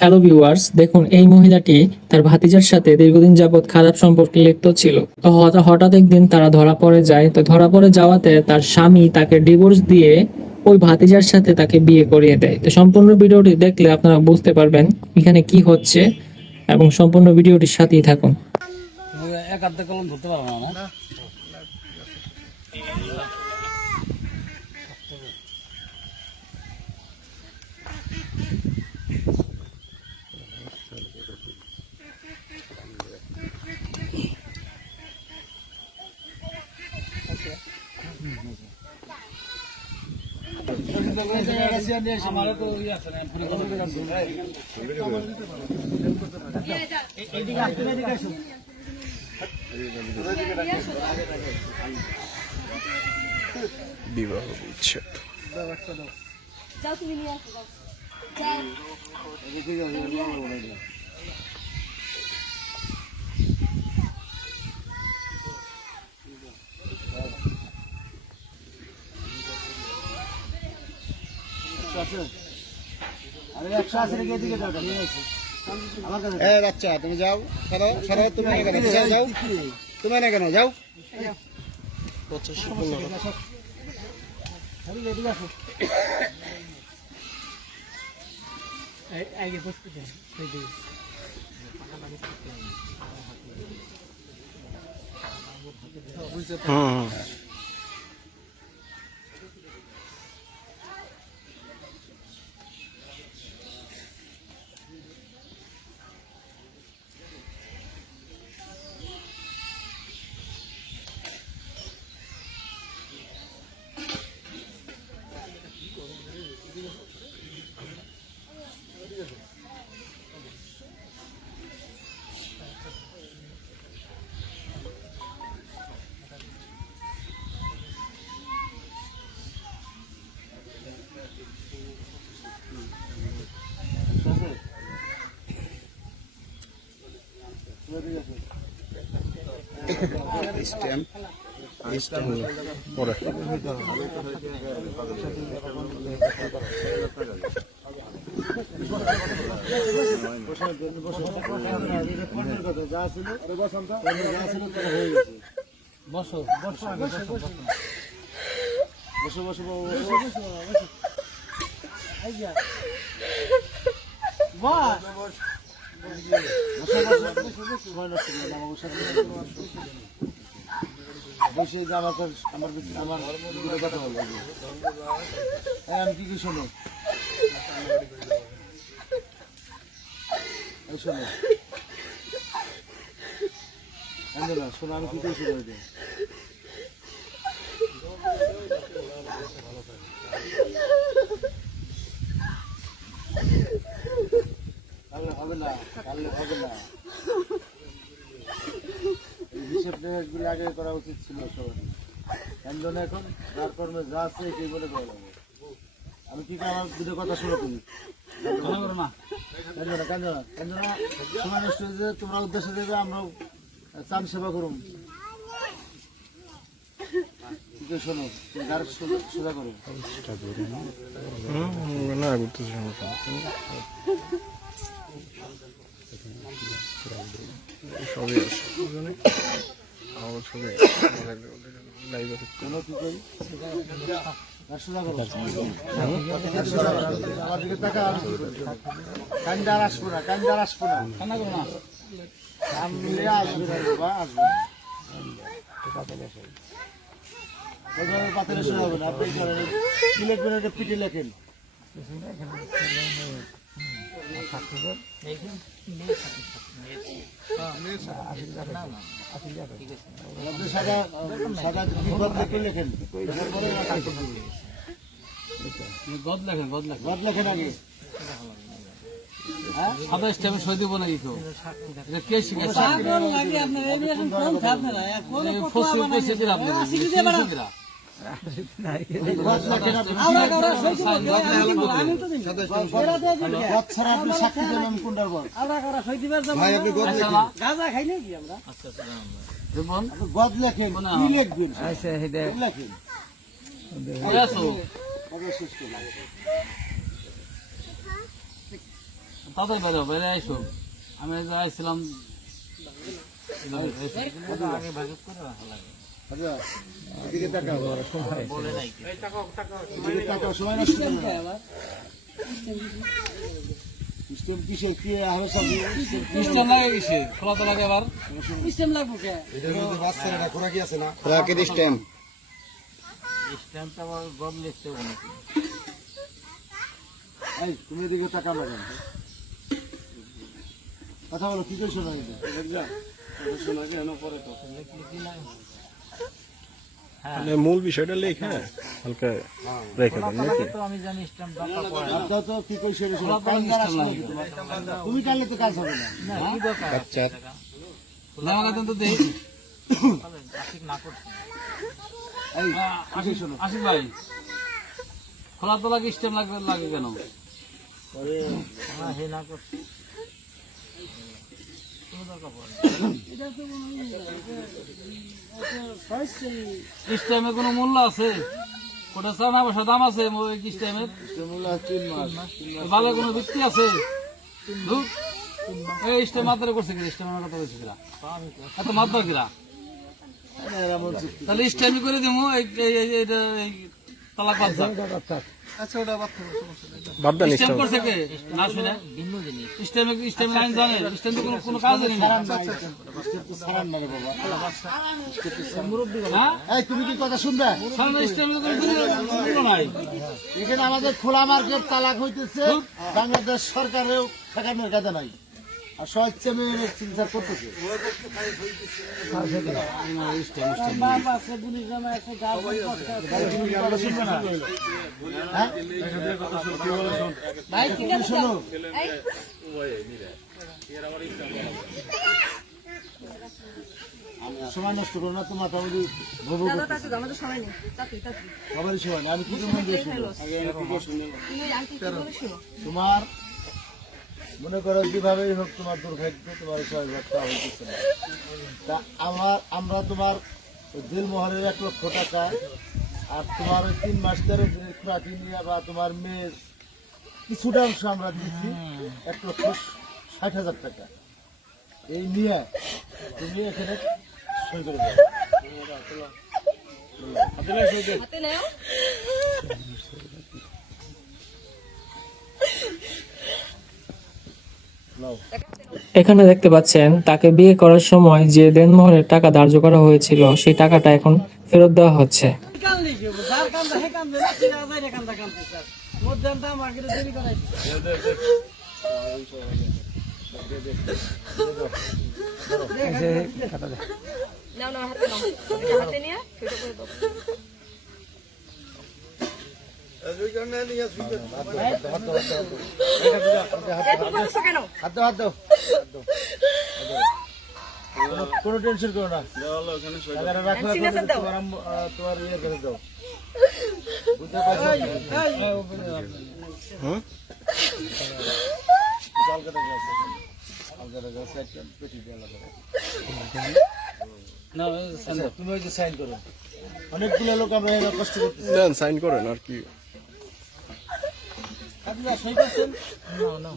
Hello viewers, দেখুন এই মহিলাটি তার ভাতিজার সাথে দীর্ঘদিন যাবৎ খারাপ সম্পর্কে লিপ্ত ছিল। তো হঠাৎ একদিন তারা ধরা পড়ে যায়। তো ধরা পড়ে যাওয়াতে তার স্বামী তাকে ডিভোর্স দিয়ে ওই ভাতিজার সাথে তাকে বিয়ে করিয়ে দেয়। তো সম্পূর্ণ ভিডিওটি দেখলে আপনারা বুঝতে পারবেন এখানে কি হচ্ছে এবং সম্পূর্ণ ভিডিওটির সাথেই থাকুন। এক আধ কলম ধরতে পারবো না। আমারও তো ইয়ে আছে না, বিবাহ বিচ্ছেদ। যাও তুমি নিয়ে আসো যাও। বাচ্চা তুমি যাও, সরো তুমি কেন যাও, তুমি না কেন যাও। পরে বসো বসো বসো বসো বসে আমার কথা বলবো। আমি কি শোনো শোনো শোনো আমি কি কইছি বলতে হবে না, হবে না। হিসেবগুলো আগে করা উচিত ছিল সবার। এখন যার কর্মে যা আছে সেই বলে করা যাবে। আমি কি আমার দুটো কথা শুরু করি সময় নষ্ট হয়েছে, তোমরা উদ্দেশ্য দেবে, আমরাও চান সেবা করুন। শোনো গার সোজা করো না করতেছি সবই আছে আমার ছবি লাইভ আছে। কোনো কি করি সোজা করো আমার দিকে টাকা কান্দার আসবো না, কান্দার আসবো না, কান্না করো না। আমি আসবে না বাবা, আসবে না। পাতালে শুরু হবে না। আপনি কি লিখবেন, একটা পিঠে লেখেন। আপনি সাদা সাদা লিখে লেখেন, গদ লেখেন, গদ লেখেন আগে। সাদা স্টেপে সই দিব নাকি তো কে শিখেছে? সাক্ষী দিলাম কোনটার পর গদ লেখেন, কি লিখবেন লেখেন। তাড়াতাড়ি বেরো, বেরে আইসো। আমি যাইছিলাম আচ্ছা এদিকে তাকাও এদিকে তাকাও, সময় নষ্ট করো না। সিস্টেম কিসের কি আরো সব সিস্টেম লাগে গেছে, খোলা তো লাগে আবার। এটার মধ্যে বাচ্চারা খোরা কি আছে না? রাকেট স্ট্যাম্প স্ট্যাম্পটা আবার গদ লিখতে হবে নাকি? এই তুমি এদিকে তাকাও না কেন? কথা বলো, কি কইছো না এটা? শোনা কেন পরে তো মানে মূল বিষয়টা লেখা হালকা রেখে দেন নাকি? তো আমি জানি স্ট্যাম্প দরকার পড়ে না। আপনার তো কি কইছো না শোনো, কান দ্বারা শোনো কি তোমার? তুমি কানলে তো কাজ হবে না। না, কি দরকার? আচ্ছা জামা কাপড় তো দেই। ঠিক না করছি। এই কি শোনো, আশিক ভাই, খোলা তো লাগে স্ট্যাম্প লাগে কেন? হে না করছি। স্ট্যাম্পের কোনো মূল্য আছে? ওটা চানা পয়সা দাম আছে স্ট্যাম্পের? তোমরা 3 মাস ভালো কোনো ভিত্তি আছে? ধুর, এই স্ট্যাম্প মাত্রা করছে কিনা? স্ট্যাম্পের কথা বলছে কিনা? এত মাত্রা কিনা? এমন চুক্তি। তাহলে স্ট্যাম্প করে দিব এইটা তালাক বাচ্চা। বাদ দেন স্ট্যাম্প করছে কে? না শুনে স্ট্যাম্প লাইন জানে? স্ট্যাম্প কোনো কাজ জানি না। সারান না রে বাবা। হ্যাঁ, এই তুমি কি কথা শুনবে? সামনে স্ট্যাম্প কোনো নাই। এখানে আমাদের খোলা মার্কেট তালাক হইতেছে, বাংলাদেশ সরকারেও ঠেকানোর কাজে নাই, আর স্বেচ্ছা মেয়ে চিন্তা করতেছে। তুমি কথা শুনবে না? হ্যাঁ? তুমি শোনো, সময় নষ্ট করো না, তোমার তাহলে ভোগ দাদা তাতে আমাদের সময় নেই। তাতে সবারই সময় না। আমি কি মনে শুনো, তুমি ওই আন্টি কি বলে শোনো। তোমার মনে করো যেভাবেই হোক তোমার দুর্ভাগ্য, তোমার সহযোগিতা হইতেছে না। তা আমরা তোমার দিলমোহরের 1 লক্ষ টাকা আর তোমার ওই 3 মাস ধরে খুঁড়াটি নিয়ে বা তোমার মেয়ের কিছুটা অংশ আমরা দিচ্ছি 1,60,000 টাকা। এই নিয়ে তুমি এখানে সই করে দাও। হাতে নাও। নাও। এখানে দেখতে পাচ্ছেন তাকে বিয়ে করার সময় যে দেনমোহরের টাকা ধার্য করা হয়েছিল সেই টাকাটা এখন ফেরত দেওয়া হচ্ছে। নাও নাও হাতে নাও। হাতে নিয়ে সেটা করে দাও। এরকম করছো কেন? হাত দাও, হাত দাও, হাত দাও। কোনো টেনশন করো না, টাকাটা রাখো, এখন তোমার ইয়ে করে দাও। বুঝতে পারছো? জালকাটা গেছে, জালকাটা গেছে, একটা পেটি দিয়ে আলাদা রাখো। আচ্ছা, তুমি ওই যে সাইন করো। অনেকগুলো লোক আমরা এরা কষ্ট করতেছি। দেন সাইন করেন আর কি। আপনারা সই করছেন? না না।